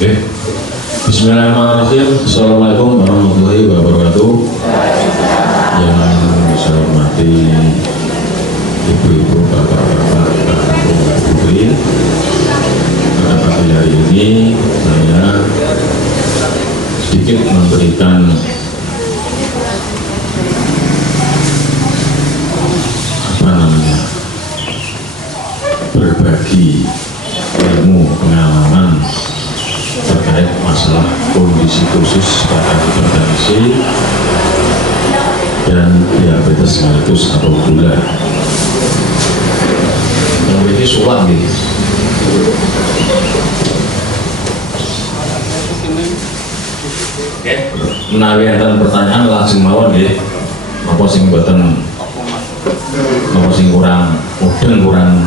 Oke. Bismillahirrahmanirrahim. Assalamualaikum warahmatullahi wabarakatuh. Yang saya hormati ibu-ibu, bapak-bapak, putri. Pada pagi hari ini saya sedikit memberikan berbagi ilmu pengalaman terkait masalah kondisi khusus pada hipertensi dan diabetes mellitus atau gula. Yang ini suam nih. Oke, menawi enten pertanyaan langsung mawon nggih. Apa sing mboten, apa sing kurang mudeng, kurang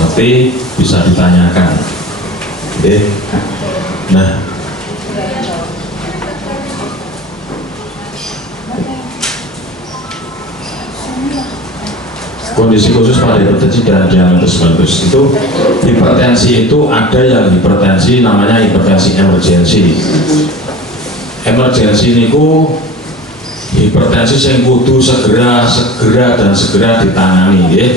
ngerti bisa ditanyakan. Oke. Nah, kondisi khusus pada hipertensi dan diabetes mellitus itu, hipertensi itu ada yang hipertensi namanya hipertensi emergensi. Emergensi niku hipertensi yang kudu segera dan segera ditangani, ya.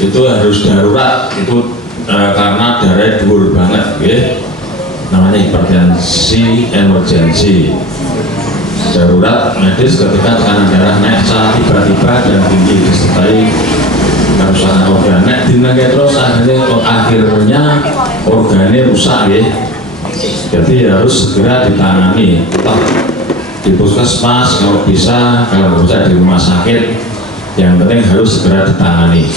Itu harus darurat, itu karena darahnya dhuwur banget, ya. Namanya hipertensi emergensi. Darurat medis ketika tekanan darah naik secara tiba-tiba dan tinggi disertai kerusakan organ. Nek dinengke terus akhirnya organnya rusak, ya. Jadi harus segera ditangani. Di puskesmas kalau bisa, kalau bisa di rumah sakit, yang penting harus segera ditangani.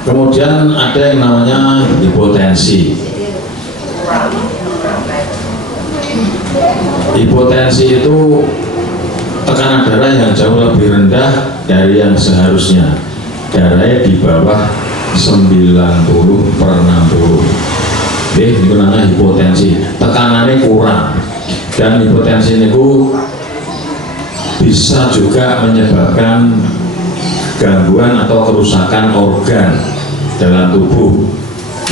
Kemudian ada yang namanya hipotensi. Hipotensi itu tekanan darah yang jauh lebih rendah dari yang seharusnya. Darahnya di bawah 90/60. Itu namanya hipotensi. Tekanannya kurang. Dan hipotensi itu bisa juga menyebabkan gangguan atau kerusakan organ dalam tubuh,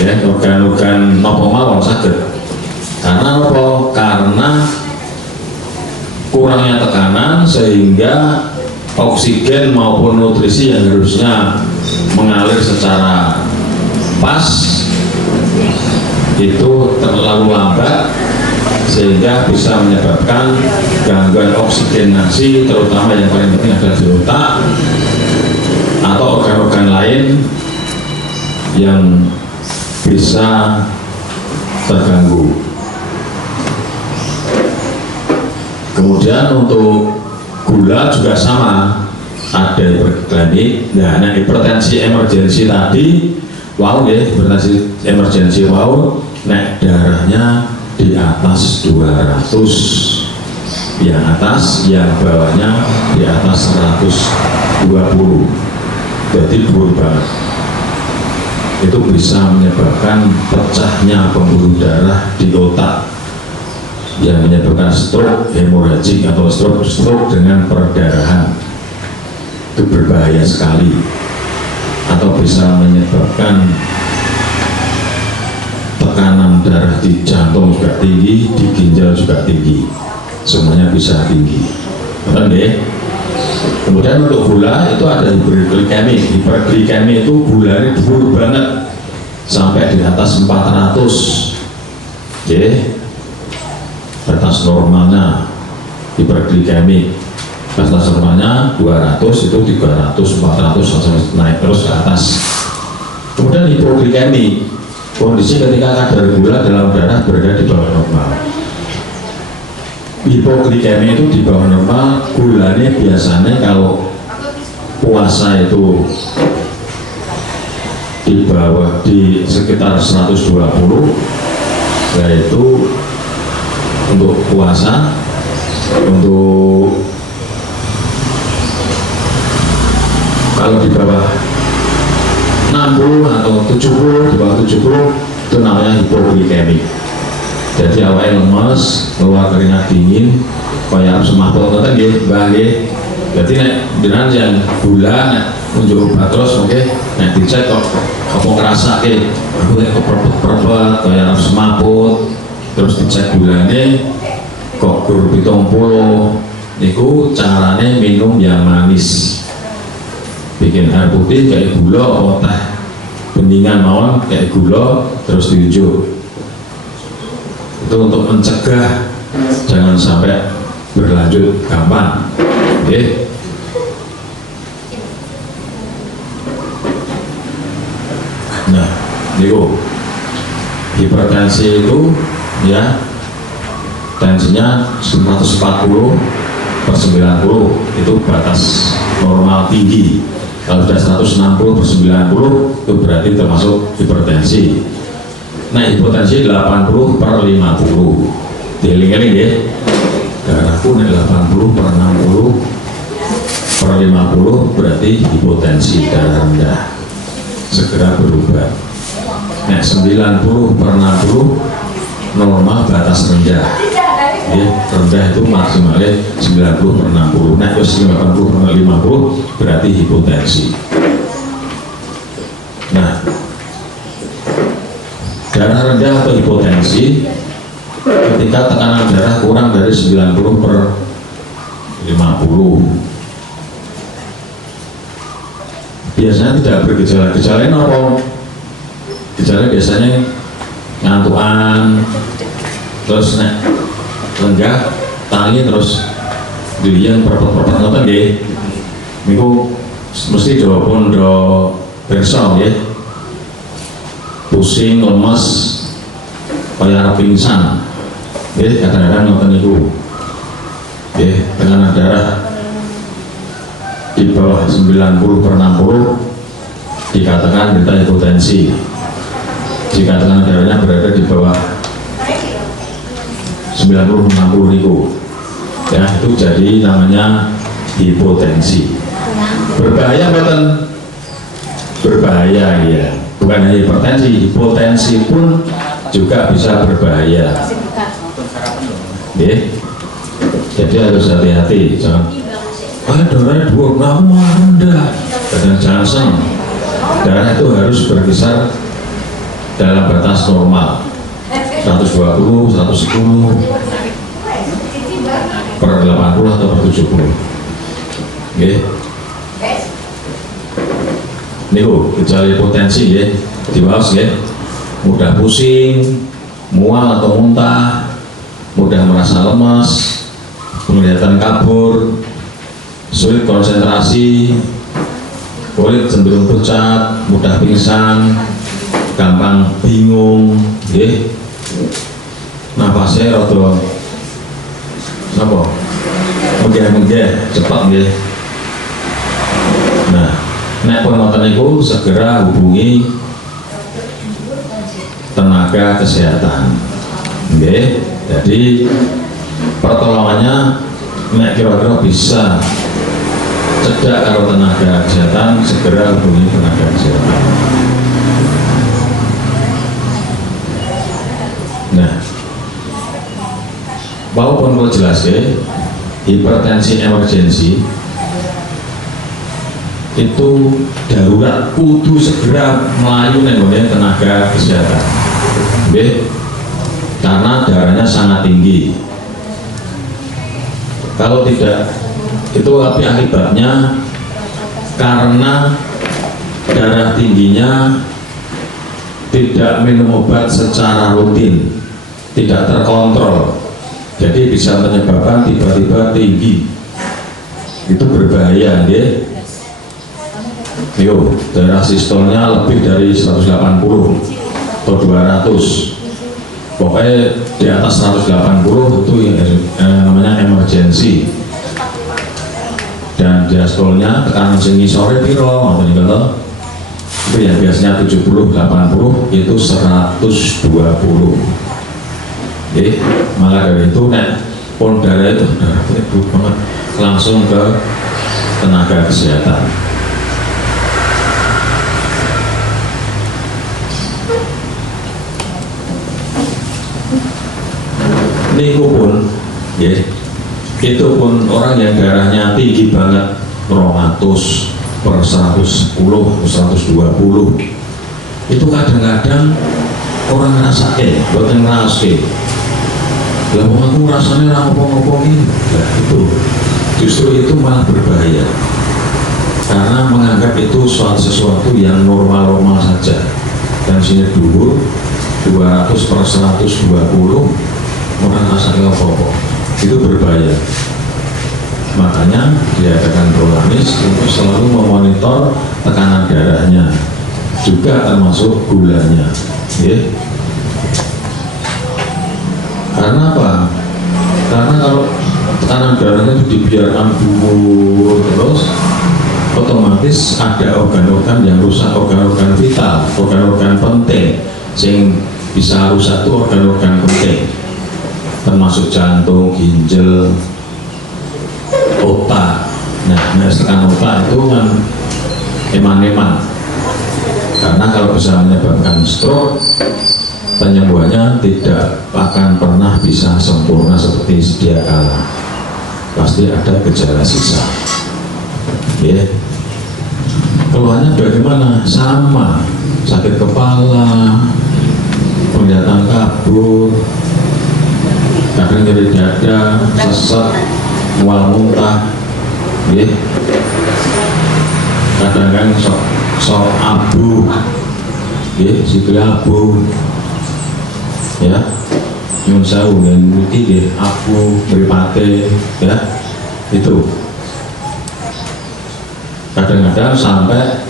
ya, organ-organ nopo mawon saged. Karena nopo? Karena kurangnya tekanan sehingga oksigen maupun nutrisi yang harusnya mengalir secara pas itu terlalu lambat, sehingga bisa menyebabkan gangguan oksigenasi, terutama yang paling penting ada di otak atau organ-organ lain yang bisa terganggu. Kemudian untuk gula juga sama, ada hiperglikemik. Nah, hipertensi emergensi tadi, wow ya, hipertensi emergensi wow, naik darahnya di atas 200, yang atas, yang bawahnya di atas 120, jadi dhuwur banget. Itu bisa menyebabkan pecahnya pembuluh darah di otak yang menyebabkan stroke hemoragik atau stroke dengan perdarahan. Itu berbahaya sekali, atau bisa menyebabkan tekanan darah di jantung juga tinggi, di ginjal juga tinggi, semuanya bisa tinggi. Oke. Kemudian untuk gula itu ada hiperglikemik. Hiperglikemik itu gulanya dhuwur banget sampai di atas 400, oke. Batas normalnya hiperglikemik, batas normalnya 200, itu 300, 400 sampai naik terus ke atas. Kemudian hipoglikemik, kondisi ketika kadar gula dalam darah berada di bawah normal. Hipoglikemik itu di bawah normal, gulanya biasanya kalau puasa itu di bawah, di sekitar 120, yaitu untuk puasa. Untuk kalau di bawah 60 atau 70, di bawah 70 itu namanya hipoglikemik. Jadi awalnya lemes, keluar keringat dingin, kayak semaput ngoten nggih, Mbah nggih. Jadi nek jenengan yang gula nek unjuk obat terus, oke, nek dicek kok apa ngrasake aku kayak keperpet-perpet kayak harus semaput, terus dicek gulanya kok gur 70. Niku carane minum yang manis, bikin air putih kayak gula atau teh beningan mawon kayak gula terus diujuk. Itu untuk mencegah jangan sampai berlanjut gampang. Oke. Nah, niku hipertensi itu ya tensinya 140/90 itu batas normal tinggi. Kalau sudah 160/90 itu berarti termasuk hipertensi. Nah, hipotensi 80/50. Dieling-eling ya. Darahku nih 80/60/50 berarti hipotensi darah rendah. Segera berubah. Nah, 90/60 normal batas rendah. Ya, rendah itu maksimalnya 90/60. Nah, terus 80/50 berarti hipotensi. Nah, darah rendah atau hipotensi ketika tekanan darah kurang dari 90/50. Biasanya tidak bergejala. Gejalanya apa? Gejala biasanya ngantukan, terus lenggah tangi terus dilihat perpet-perpet ngoten nggih. Niku mesti do pun do pirsa nggih. Pusing, lemes, kaya pingsan. Nggih, kadang-kadang ngoten niku. Nggih, tekanan darah di bawah 90/60 dikatakan berita hipotensi. Jika tekanan darahnya berada di bawah 90/60 niku, ya itu jadi namanya hipotensi. Berbahaya betul, berbahaya ya. Bukan hanya hipertensi, hipotensi pun juga bisa berbahaya. Jadi harus hati-hati, jangan darahnya 2, aku malah rendah. Jangan senang. Darah itu harus berkisar dalam batas normal 120, 110 per 80 atau per 70. Oke. Niku gejala hipotensi ya, dibahas ya. Mudah pusing, mual atau muntah, mudah merasa lemas, penglihatan kabur, sulit konsentrasi, kulit cenderung pucat, mudah pingsan, gampang bingung, nggih. Napasnya rada napa? Menggeh-menggeh, cepat nggih. Nah, nek pun ngoten niku segera hubungi tenaga kesehatan. Nggih. Jadi pertolongannya nek kira-kira bisa cedak karo tenaga kesehatan, segera hubungi tenaga kesehatan. Nah, walaupun kalau jelas ya, hipertensi emergensi itu darurat, kudu segera melayu nenggonya tenaga kesehatan. Oke? Karena darahnya sangat tinggi. Kalau tidak, itu akibatnya karena darah tingginya tidak minum obat secara rutin, tidak terkontrol, jadi bisa menyebabkan tiba-tiba tinggi. Itu berbahaya ya. Yo, darah sistolnya lebih dari 180 atau 200, pokoknya di atas 180 itu yang namanya emergensi. Dan diastolnya tekanan sing ngisore piro ngoten niku. Itu yang biasanya 70-80 itu 120. Jadi maka dari itu nek pon darah itu banget langsung ke tenaga kesehatan. Niku pun ya, itu pun orang yang darahnya tinggi banget 200/110, 120 itu kadang-kadang orang ngerasake, bukan ngerasake. Lah aku rasanya rampung-rampung ini, nah, itu justru itu malah berbahaya karena menganggap itu sesuatu yang normal-normal saja. Dan sini dulu 200/120 orang rasanya apa-apa, itu berbahaya. Makanya diadakan prolanis untuk selalu memonitor tekanan darahnya, juga termasuk gulanya, ya. Karena apa? Karena kalau tekanan darahnya itu dibiarkan dulu terus, otomatis ada organ-organ yang rusak, organ-organ vital, organ-organ penting, yang bisa rusak itu organ-organ penting, termasuk jantung, ginjal, otak. Nah, tekan otak itu kan eman-eman. Karena kalau bisa menyebabkan stroke, penyembuhannya tidak akan pernah bisa sempurna seperti sedia kala. Pasti ada gejala sisa. Ya. Keluhannya bagaimana? Sama, sakit kepala, penglihatan kabur, kadang nyeri dada, sesek, mual muntah, ya. Kadang-kadang sok abu, ya, sikil abu, ya, nyun sewu ngen iki abu mripate, ya, itu. Kadang-kadang sampai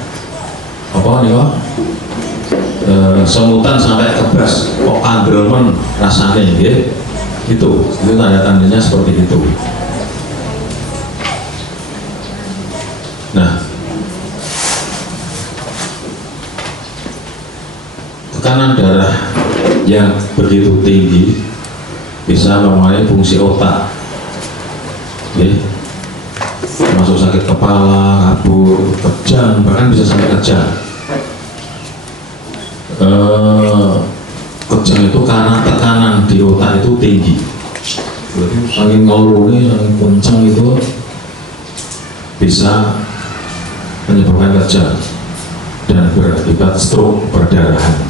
apa nih kok semutan sampai kebas, kok kandrelmen rasanya, ya, itu tanda-tandanya seperti itu. Nah, tekanan darah yang begitu tinggi bisa memengaruhi fungsi otak, ya. Masuk sakit kepala, kabur, kejang, bahkan bisa sampai kejang. Kejang itu karena tekanan di otak itu tinggi. Jadi saking ngeluruni, saking kencang itu bisa menyebabkan kejang dan berakibat stroke perdarahan.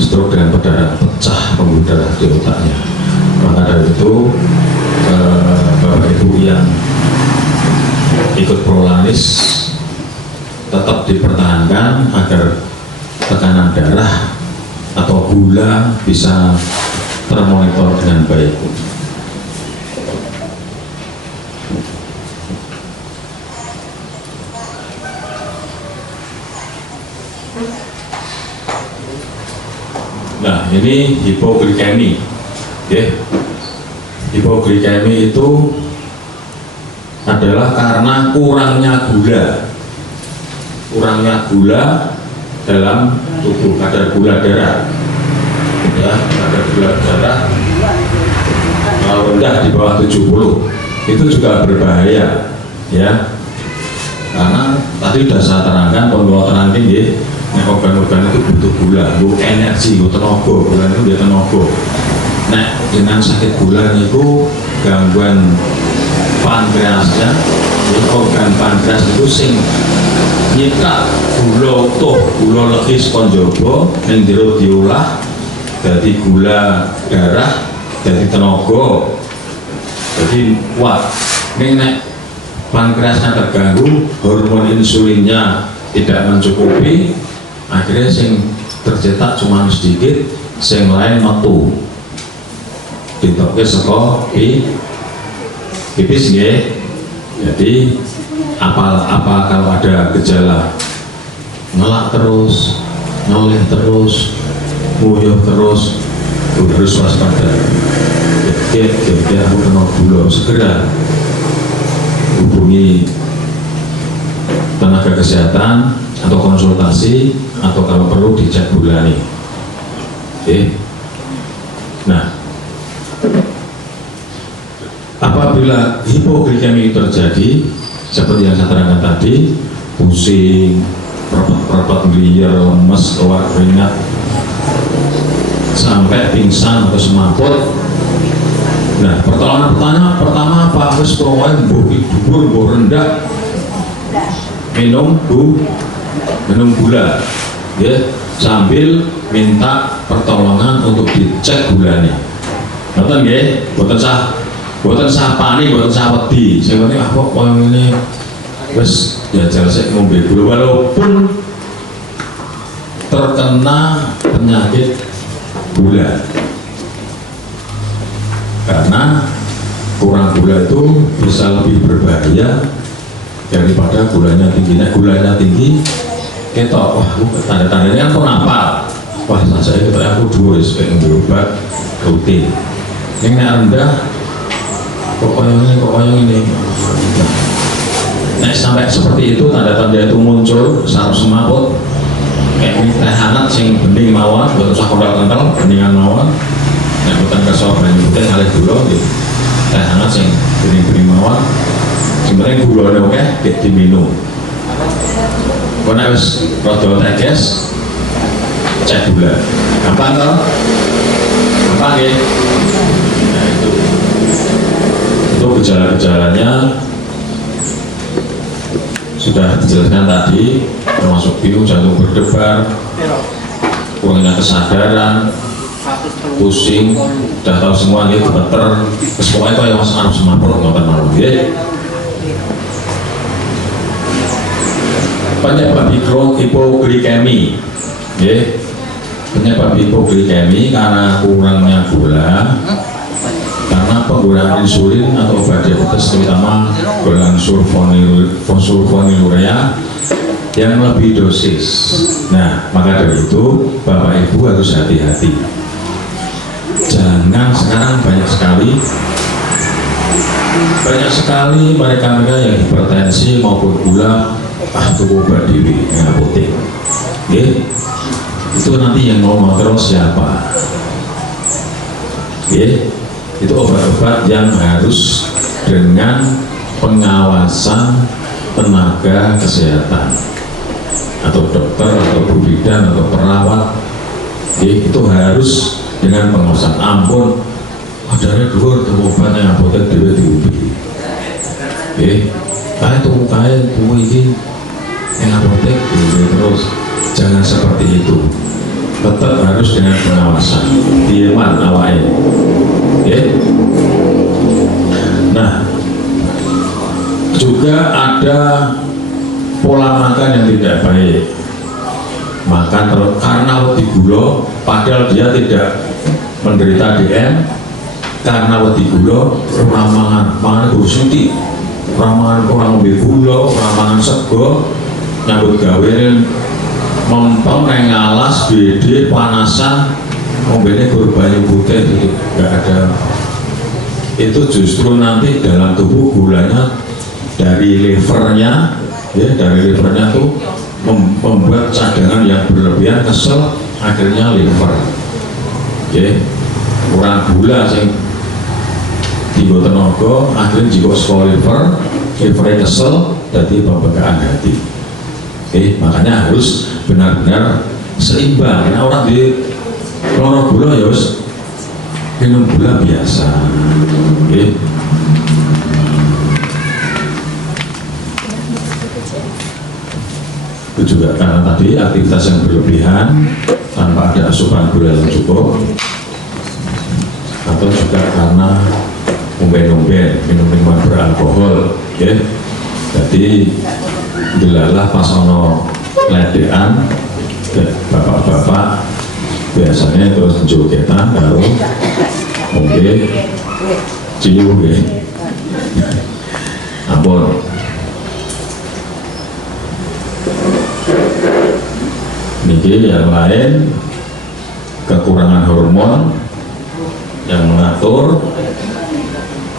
Stroke dengan perdarahan, pecah pembuluh darah di otaknya. Maka dari itu Bapak Ibu yang ikut prolanis tetap dipertahankan agar tekanan darah atau gula bisa termonitor dengan baik. Nah, ini hipoglikemi, ya. Hipoglikemi itu adalah karena kurangnya gula dalam tubuh, kadar gula darah, ya, kadar gula darah kalau rendah di bawah 70 itu juga berbahaya, ya, karena tadi sudah saya terangkan, pembawa terangkan, ya, organ-organ itu butuh gula, butuh energi, butuh tenaga, gula itu dia tenaga. Nah, dengan sakit gula itu gangguan pankreasnya, organ pankreas itu sing nyita gula utuh, gula legis konjobo yang diolah jadi gula darah, jadi tenaga, jadi kuat. Ini nek pankreasnya terganggu, hormon insulinnya tidak mencukupi, akhirnya sing tercetak cuma sedikit, sing lain metu ditoknya saka pipis, ya. Jadi apa kalau ada gejala ngelak terus, ngelih terus, nguyuh terus, harus waspada. Jadi aku kena gula, segera hubungi tenaga kesehatan atau konsultasi, atau kalau perlu dicek gula nih. Oke. Nah, apabila hipoglikemi terjadi seperti yang saya terangkan tadi, pusing, perpat gelir, lemes, keluar keringat, sampai pingsan atau semaput. Nah, pertolongan pertama apa? Harus pokoknya dubur rendah, minum gula, ya. sambil minta pertolongan untuk dicek gulanya. Ngoten nggih, boten sah panik, boten sah wedi. Sing penting kok koyo ngene wis jajal sik ngombe gula walaupun terkena penyakit gula. Karena kurang gula itu bisa lebih berbahaya daripada gulanya tinggi. Nah, gulanya tinggi ketok, wah tanda-tandanya kan kenapa? Wah saya ketok aku dua supaya berobat rutin. Yang rendah kok ini. Nah, sampai seperti itu tanda-tanda itu muncul saraf semaput kayak ini teh hangat sing bening mawon, boten usah kental beningan mawon. Nek boten kersa banyu putih kalih gula nggih. Teh hangat sing bening-bening mawon. Sebenarnya gulane akeh nek diminum. Kok nek wis rada teges cek gula. Gampang toh? Gampang nggih. Nah, itu gejala-gejalanya sudah dijelaskan tadi, termasuk bingung, jantung berdebar, kurangnya kesadaran, pusing, sudah tahu semua gitu, gemeter, terus pokoknya kalau yang masuk arus semaput ngoten mawon nggih. Penyebab hipoglikemi, nggih. Penyebab hipoglikemi karena kurangnya gula, karena penggunaan insulin atau obat diabetes terutama golongan sulfonylurea yang lebih dosis. Nah, maka dari itu Bapak Ibu harus hati-hati. Jangan, sekarang banyak sekali mereka-mereka yang hipertensi maupun gula tuku obat di apotek. Itu nanti yang mau kontrol siapa? Itu obat-obat yang harus dengan pengawasan tenaga kesehatan atau dokter atau bidan atau perawat. Itu harus dengan pengawasan. Ampun adanya dhuwur tuku obat yang apotek dhewe diubi. Kae tuku iki yang apotek diubi terus. Jangan seperti itu. Tetap harus dengan pengawasan. Dieman awake. Nah, juga ada pola makan yang tidak baik. Makan karena wedi gula, padahal dia tidak menderita DM, karena wedi gula, mangan gula sithik, mangan kurang lebih gula, mangan sego, nyambut gawe mempeng neng alas bede panasan ngombene gur banyu putih gitu, nggak ada. Itu justru nanti dalam tubuh gulanya dari livernya tuh membuat cadangan yang berlebihan, kesel, akhirnya liver kurang gula sing tiba tenaga, akhirnya jika sekolah livernya kesel, jadi pembekaan hati. Makanya harus benar-benar seimbang. Nah, orang di loro gula ya wis minum gula biasa. Itu juga karena tadi aktivitas yang berlebihan tanpa ada asupan gula yang cukup, atau juga karena umben-umben minum minuman beralkohol. Jadi delalah pas ono ledekan bapak-bapak biasanya terus jogetan karo ngombe ciu ampun. Niki yang lain kekurangan hormon yang mengatur,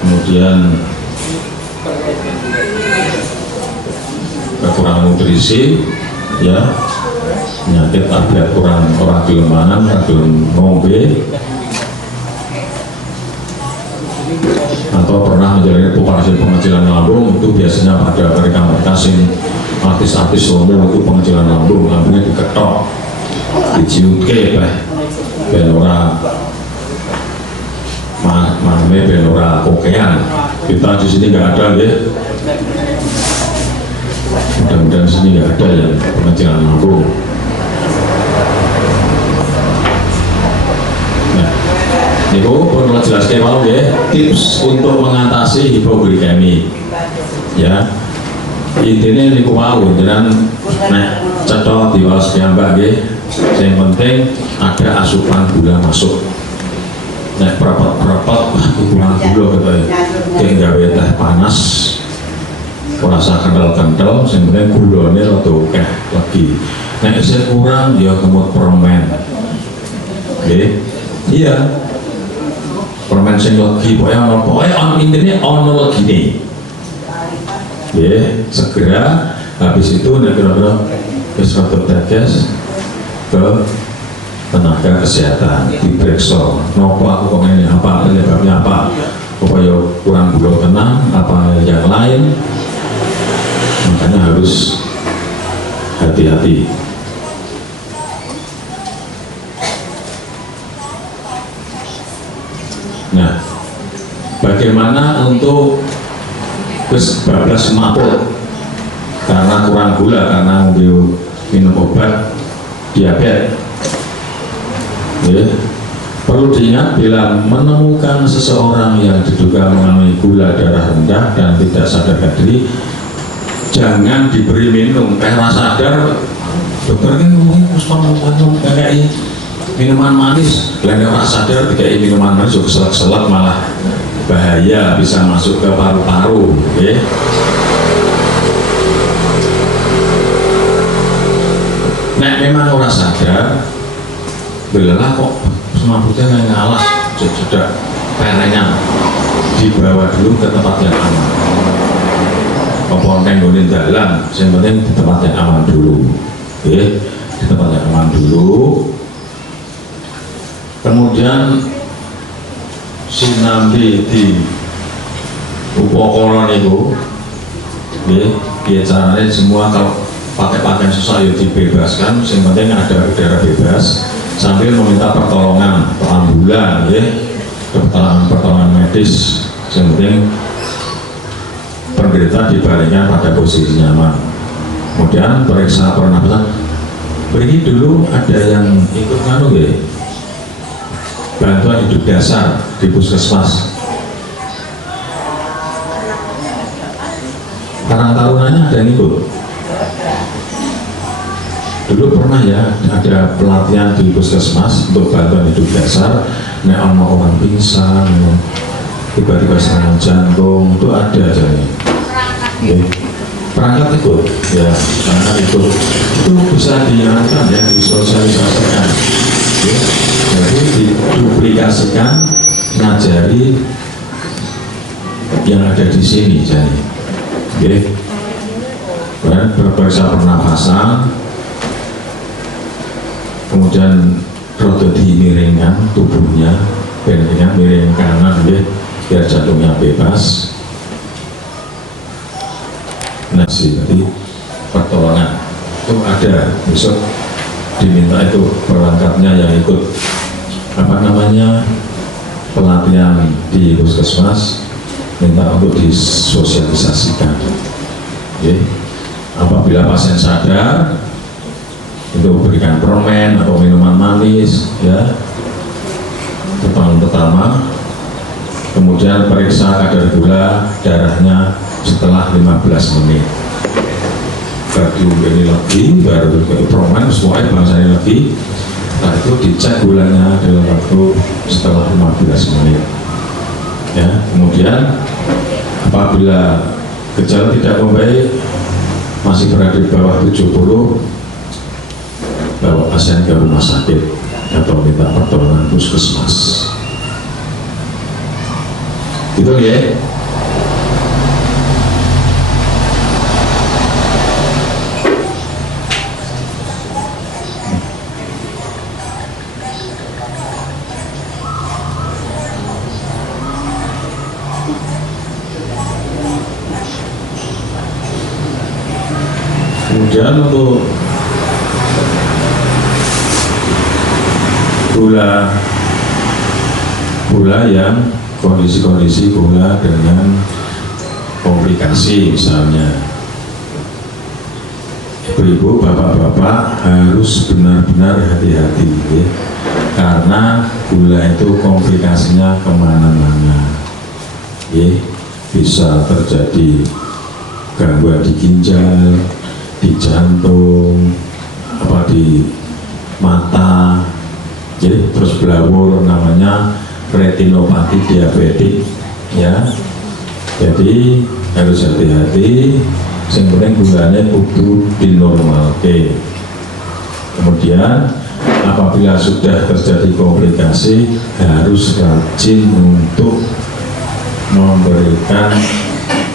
kemudian kekurangan nutrisi, penyakit tablet kurang orang gelem mangan, gelem ngombe, atau pernah menjalani operasi pengecilan lambung. Itu biasanya pada mereka-mereka sing artis-artis umum itu pengecilan lambungnya diketok, diciutke ben ora ben ora kokean. Kita di sini nggak ada ya. Mudah-mudahan sini nggak ada yang pengecilan lambung. Itu pun kalau jelaskan mau ya, tips untuk mengatasi hipoglikemi. Ya, intinya ini mau dengan cetok di bawah piyambak ya. Yang penting ada asupan gula masuk. Perapot-perapot kurang gula katanya. Yang gawe teh panas, rasa kental-kental, yang penting gulanya atau lagi. Saya kurang ya kemut permen. Oke, iya. Permen sing legi pokoknya intinya ono legi nih. Ya, segera habis itu kira-kira kesuatu tetes ke tenaga kesehatan diperiksa. Nopo aku kok ini apa penyebabnya apa? Supaya kurang gula tenang apa yang lain? Makanya harus hati-hati. Nah, bagaimana untuk bablas mabuk karena kurang gula, karena minum obat diabetes? Ya, perlu diingat bila menemukan seseorang yang diduga mengalami gula darah rendah dan tidak sadar diri, jangan diberi minum. Kayak sadar, dokter kan ngomongin minum kayak minuman manis, kalian rasa sadar kayak minuman manis juga selak-selak malah bahaya, bisa masuk ke paru-paru. Ya. Nah, memang orang sadar, belalah kok semabutnya nggak ngalah, sudah pengennya dibawa dulu ke tempat yang aman. Apa nenggonin dalam, yang penting di tempat yang aman dulu. Ya, di tempat yang aman dulu. Kemudian sinambi di upokoron itu, ya caranya semua kalau pakai pakaian susah ya dibebaskan, yang penting ada udara bebas sambil meminta pertolongan ambulan, ya, pertolongan medis, yang penting penderita dibaringkan pada posisi nyaman. Kemudian periksa pernapasan. Beri dulu ada yang ikut nganu ya, bantuan hidup dasar di puskesmas. Karang tarunanya ada yang ikut. Dulu pernah ya ada pelatihan di puskesmas untuk bantuan hidup dasar. Nek orang pingsan, tiba-tiba serangan jantung, itu ada aja nih. Perangkat ikut, ya, perangkat ikut. Itu bisa diarahkan ya, disosialisasikan. Ya. Jadi diduplikasikan, ngajari yang ada di sini, jadi. Oke. Dan berperiksa pernafasan, kemudian roda dimiringkan tubuhnya, beningnya miring kanan, ya, biar jantungnya bebas. Nasi tadi pertolongan itu ada, besok diminta itu perangkatnya yang ikut apa namanya pelatihan di puskesmas, minta untuk disosialisasikan. Oke. Apabila pasien sadar itu berikan permen atau minuman manis, ya, pertama. Kemudian periksa kadar gula darahnya setelah 15 menit. Bagi ini lagi, baru ke permen, semuanya bangsanya lagi. Setelah itu dicek gulanya dalam waktu setelah 15 menit. Ya, kemudian apabila gejala tidak membaik, masih berada di bawah 70, bawa pasien ke rumah sakit atau minta pertolongan puskesmas. Gitu ya. Kemudian untuk gula yang kondisi-kondisi gula dengan komplikasi, misalnya ibu-ibu, bapak-bapak harus benar-benar hati-hati, ya. karena gula itu komplikasinya kemana-mana, bisa terjadi gangguan di ginjal, di jantung, di mata, terus blawur, namanya retinopati diabetik ya. Jadi harus hati-hati, yang penting gulanya kudu dinormalke. Kemudian apabila sudah terjadi komplikasi, harus rajin untuk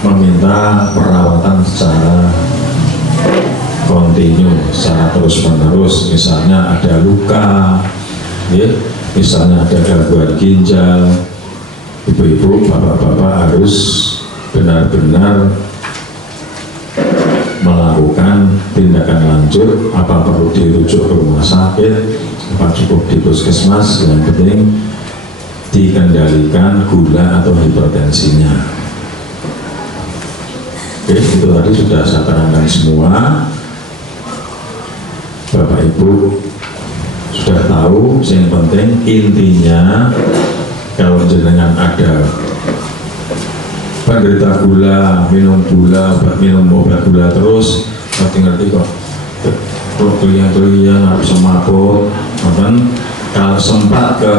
meminta perawatan secara kontinu, secara terus-menerus. Misalnya ada luka, misalnya ada gangguan ginjal, ibu-ibu, bapak-bapak harus benar-benar melakukan tindakan lanjut. Apa perlu dirujuk ke rumah sakit, apa cukup di puskesmas, yang penting dikendalikan gula atau hipertensinya. Oke, itu tadi sudah saya terangkan semua. Bapak Ibu sudah tahu, yang penting intinya kalau jenengan ada penderita gula, minum obat gula terus, ngerti kok. Kalau kuliah harus semaput, kalau sempat ke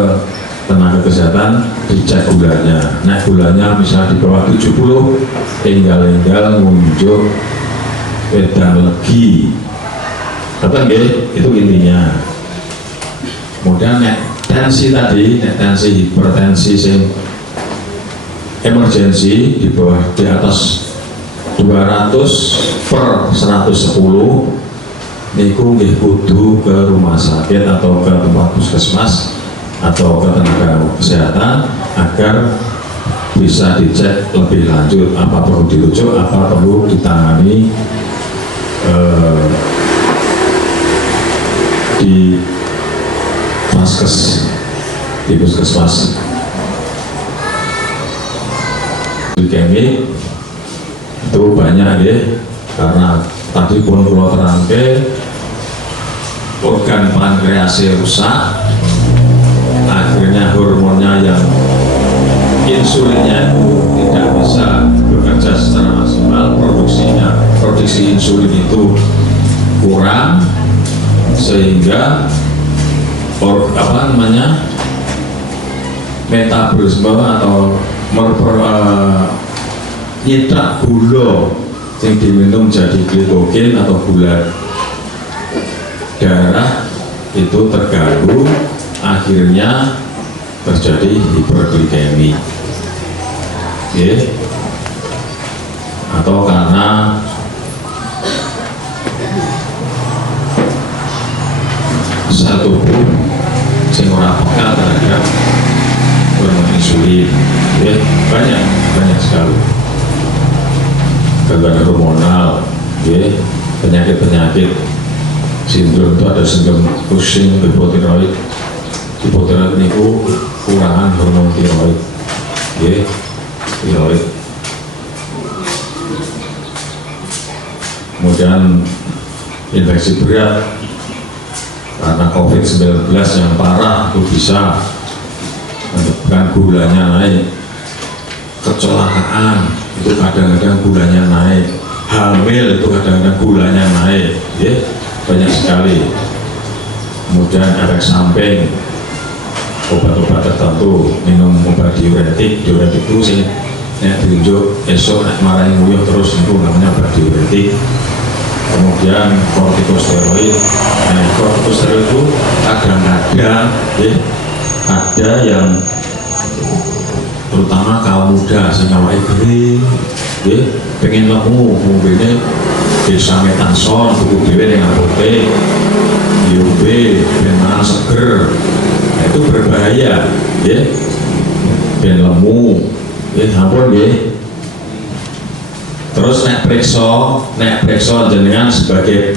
tenaga kesehatan dicek gulanya. Nah, gulanya misalnya di bawah 70, tinggal ngunjuk edan legi. Betul nggih? Itu intinya. Kemudian tensi tadi, tensi hipertensi sing emergensi di atas 200/110 niku nggih kudu ke rumah sakit atau ke tempat puskesmas atau ke tenaga kesehatan agar bisa dicek lebih lanjut, apa perlu dirujuk, apa perlu ditangani di vaskes, di puskesmas. Glikemik itu banyak ya, karena tadi pun kalau terangke organ pankreasnya rusak, akhirnya hormonnya yang insulinnya itu tidak bisa bekerja secara maksimal, produksi insulin itu kurang, sehingga metabolisme atau nyitrak gula yang diminum jadi glikogen atau gula darah itu terganggu, akhirnya terjadi hiperglikemi, atau karena sel tubuh sing ora peka terhadap hormon insulin, banyak sekali gangguan hormonal, penyakit sindrom itu ada sindrom Cushing, hipotiroid niku kurangan hormon tiroid, tiroid. Kemudian infeksi berat karena COVID-19 yang parah itu bisa menyebabkan gulanya naik. Kecelakaan itu kadang-kadang gulanya naik, hamil itu kadang-kadang gulanya naik, banyak sekali. Kemudian efek samping obat-obat tertentu, minum obat diuretik itu sih diunjuk esok marahin nguyuh terus, itu namanya obat diuretik. Kemudian kortikosteroid, kortikosteroid itu kadang-kadang ada yang terutama kaum muda sing awake dhewe pengen lemu ngombe desametanson tuku dhewe ning apotek diombe ben mangan seger. Nah, itu berbahaya, ben lemu, ampun nggih. Terus nek periksa jenengan sebagai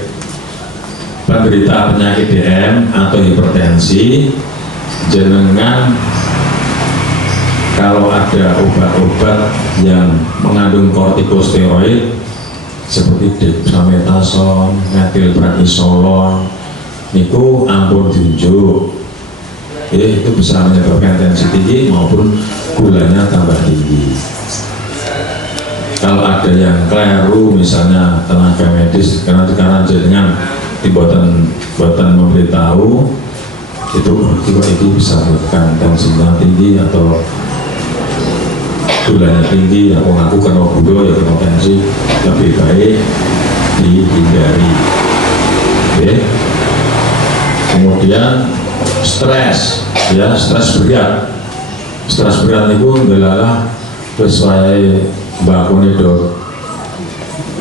penderita penyakit DM atau hipertensi, jenengan kalau ada obat-obat yang mengandung kortikosteroid seperti dexamethasone, metilprednisolon, niku ampun diunjuk. itu bisa menyebabkan tensi tinggi maupun gulanya tambah tinggi. Kalau ada yang keliru misalnya tenaga medis karena jenengan buatan memberitahu itu bisa menyebabkan tensinya tinggi atau gulanya tinggi, aku ngaku kena gula ya kena tensi, lebih baik dihindari. Oke. Kemudian stres, ya stres berat itu adalah sesuai bakune do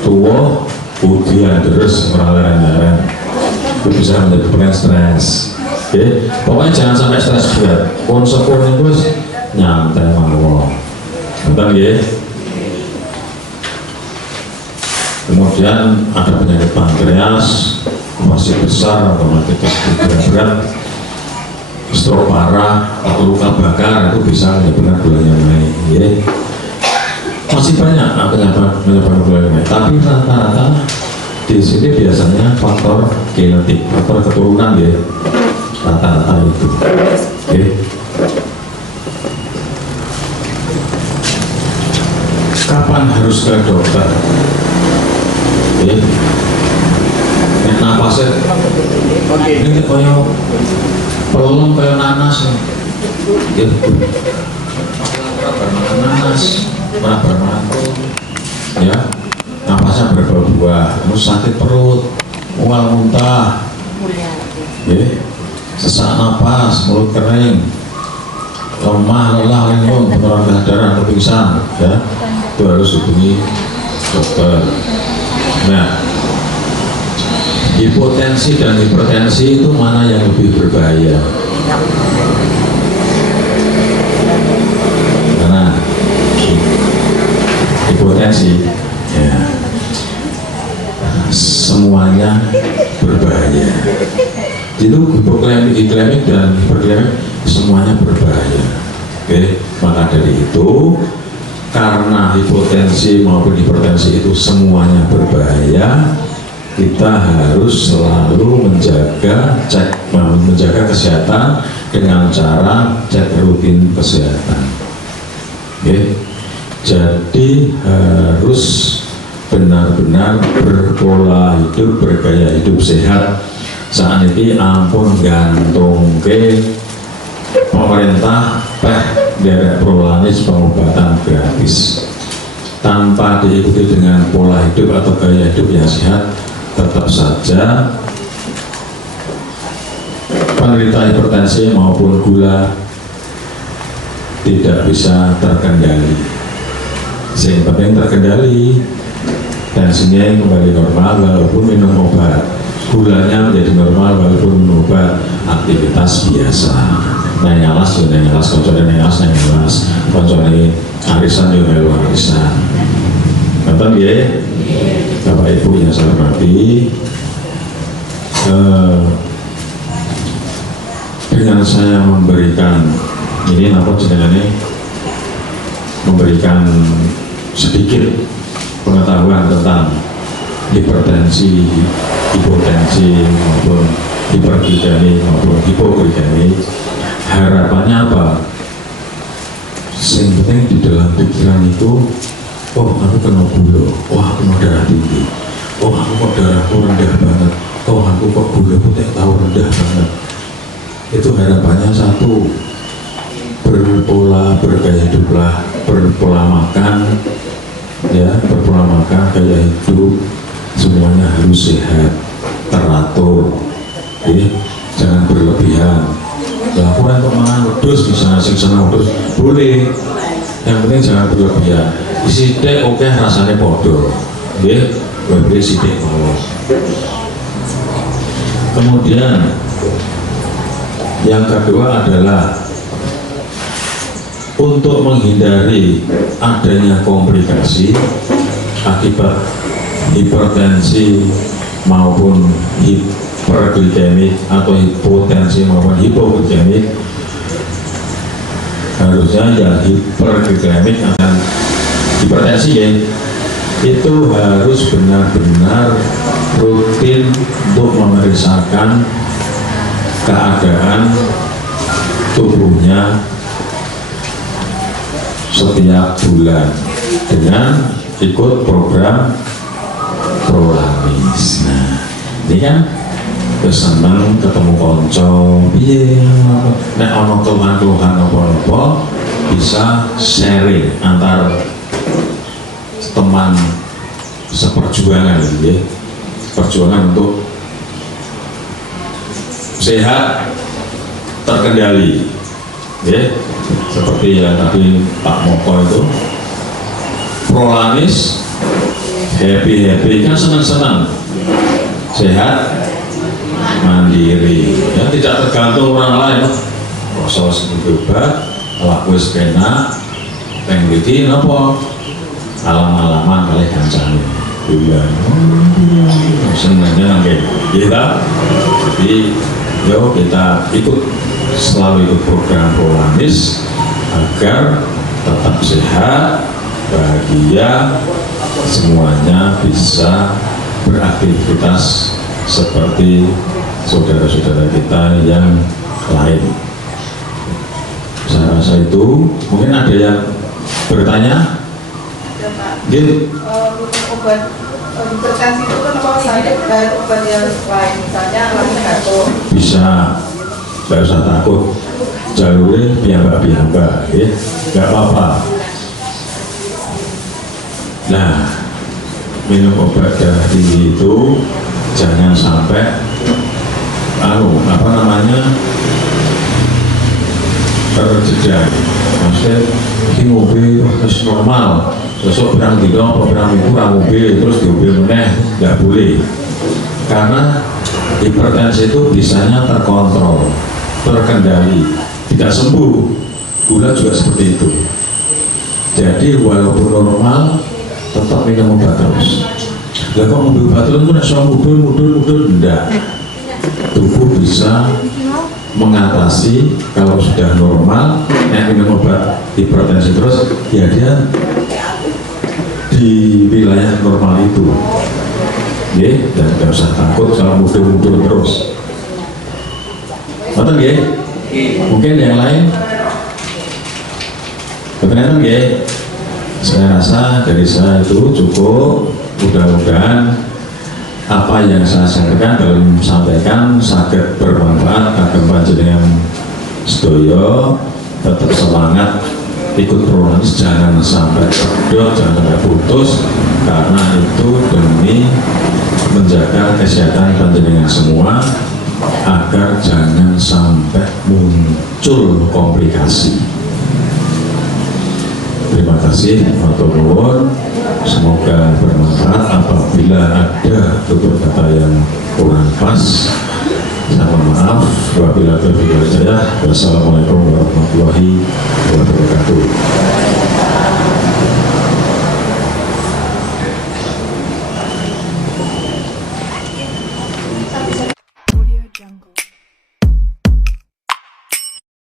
tua ujian terus meralan-laran itu bisa menyebabkan stres. Oke, pokoknya jangan sampai stres berat. Konsekuensinya itu nyantai mawon. Betul ya. Kemudian ada penyakit pankreas masih besar atau mati berat, stroke parah atau luka bakar itu bisa menyebabkan gulanya naik. Ya. Masih banyak menyebabkan gulanya naik. Tapi rata-rata di sini biasanya faktor genetik, faktor keturunan ya. Rata-rata itu. Oke. Kapan harus ke dokter? Oke. Napasnya ini kayak pelong kayak nanas ya. Nanas ya, napasnya berbuah-buah, terus sakit perut, mual muntah ya, sesak napas, mulut kering, lemah, lelah, linglung, penurunan kesadaran, atau pingsan ya, itu harus hubungi dokter. Nah, hipotensi dan hipertensi itu mana yang lebih berbahaya? Karena hipotensi ya, semuanya berbahaya. Itu hipoglikemik dan hiperglikemik semuanya berbahaya. Oke, maka dari itu karena hipotensi maupun hipertensi itu semuanya berbahaya, kita harus selalu menjaga kesehatan dengan cara cek rutin kesehatan. Oke. Jadi harus benar-benar berpola hidup, bergaya hidup sehat. Saat ini ampun gantung ke pemerintah dari prolanis pengobatan gratis tanpa diikuti dengan pola hidup atau gaya hidup yang sehat, tetap saja penderita hipertensi maupun gula tidak bisa terkendali. Yang penting terkendali, tensinya kembali normal walaupun minum obat, gulanya menjadi normal walaupun minum obat, aktivitas biasa. Nengalas, koncone nengalas, koncone arisan juga arisan. Betul ya, Bapak Ibu yang saya hormati. Dengan saya memberikan ini, namun jenengan memberikan sedikit pengetahuan tentang hipertensi, hipotensi maupun hiperglikemik maupun hipoglikemik. Harapannya apa? Yang penting di dalam pikiran itu, oh aku kena gula, oh aku mau darah tinggi, oh aku kok darahku rendah banget, oh aku kok gula putih tahu rendah banget. Itu harapannya satu, bergaya hiduplah, berpola makan ya, berpola makan, gaya hidup semuanya harus sehat, teratur ya, jangan berlebihan. Laporan untuk makan wedus bisa ngasih sana wedus boleh, yang penting jangan berlebihan. Sidik oke, rasanya bodoh ya, boleh sidik mau. Kemudian yang kedua adalah untuk menghindari adanya komplikasi akibat hipertensi maupun hiperglikemik atau hipotensi maupun hipoglikemik, harusnya yang hiperglikemik akan hipertensi ya, itu harus benar-benar rutin untuk memeriksakan keadaan tubuhnya setiap bulan dengan ikut program Prolamis. Nah, ini kan seneng ketemu konco, piye nek ana keluhan apa-apa bisa sharing antar teman seperjuangan ya. Perjuangan untuk sehat terkendali ya. Seperti yang tadi Pak Moko itu Prolamis happy kan senang-senang sehat mandiri ya, tidak tergantung orang lain. Rasa sebuah laku sepena pengen apa alam-alaman kali kancane bulan senangnya nangge kita. Jadi yuk kita selalu ikut program Prolamis agar tetap sehat, bahagia, semuanya bisa beraktivitas seperti saudara-saudara kita yang lain. Saya rasa itu mungkin ada yang bertanya. Gitu. Obat hipertensi itu kan apa saja obat yang lain, misalnya lagi batuk. Bisa, nggak usah takut. Jalurnya piyambak-piyambak, ya, nggak apa-apa. Nah, minum obat darah tinggi itu jangan sampai terjeda. Maksudnya ini mobil harus normal, besok berang dino atau berang minggu mobil terus diobil meneh, nggak boleh. Karena hipertensi itu bisanya terkontrol, terkendali, tidak sembuh. Gula juga seperti itu. Jadi walaupun normal tetap minum obat terus. Lah kok mobil obat terus itu nggak mudul, enggak. Tubuh bisa mengatasi. Kalau sudah normal, minum obat hipertensi terus, ya dia di wilayah normal itu, ya, dan tidak usah takut kalau mudul terus. Betul ya? Mungkin yang lain, betul ya? Saya rasa dari saya itu cukup. Mudah-mudahan apa yang saya sampaikan saged bermanfaat kagem panjenengan sedaya. Tetap semangat ikut Prolamis, jangan sampai terkedot, jangan sampai putus, karena itu demi menjaga kesehatan panjenengan semua agar jangan sampai muncul komplikasi. Terima kasih, matur nuwun. Semoga bermanfaat. Apabila ada tutur kata yang kurang pas, saya mohon maaf. Wabillahi taufiq wal hidayah. Wassalamualaikum warahmatullahi wabarakatuh.